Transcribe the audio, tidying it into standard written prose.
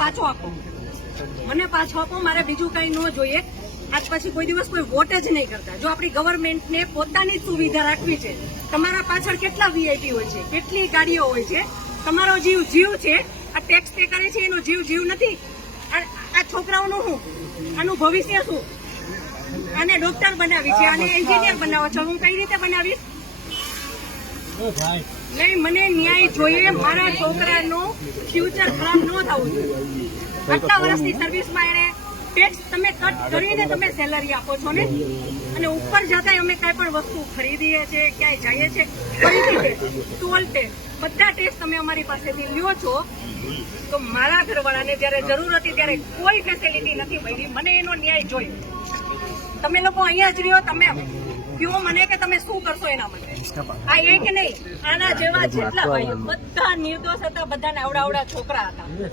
પાછો આપો, મને પાછો આપો, મારે બીજું કઈ ન જોઈએ. આજ પછી કોઈ દિવસ કોઈ વોટ જ નહીં કરતા. જો આપણી ગવર્મેન્ટને પોતાની જ સુવિધા રાખવી છે, તમારા પાછળ કેટલા વીઆઈપી હોય છે, કેટલી ગાડીઓ હોય છે, તમારો જીવ જીવ છે. આ ટેક્સ પે કરે છે એનો જીવ જીવ નથી. આ છોકરાઓનું શું, આનું ભવિષ્ય શું? આને ડોક્ટર બનાવી છે, આને એન્જિનિયર બનાવો છો, હું કઈ રીતે બનાવીશ? નહીં, મને ન્યાય જોઈએ. મારા છોકરાનું ફ્યુચર ખરાબ ન થવું જોઈએ. આટલા વર્ષની સર્વિસમાં એને ટેક્સ તમે કટ કરીને તમે સેલરી આપો છો ને, અને ઉપર જતા અમે કઈ પણ વસ્તુ ખરીદીએ છીએ, ક્યાંય જઈએ છીએ, ખરીદી ટોલ ટેક્સ, બધા ટેક્સ તમે અમારી પાસેથી લ્યો છો. તો મારા ઘરવાળાને જયારે જરૂર હતી ત્યારે કોઈ ફેસિલિટી નથી મળી. મને એનો ન્યાય જોઈએ. તમે લોકો અહીંયા જ રહ્યો, તમે કહો મને કે તમે શું કરશો એના માટે. આ એક નહીં, આના જેવા જેટલા ભાઈઓ બધા નિર્દોષ હતા, બધાને આવડા છોકરા હતા.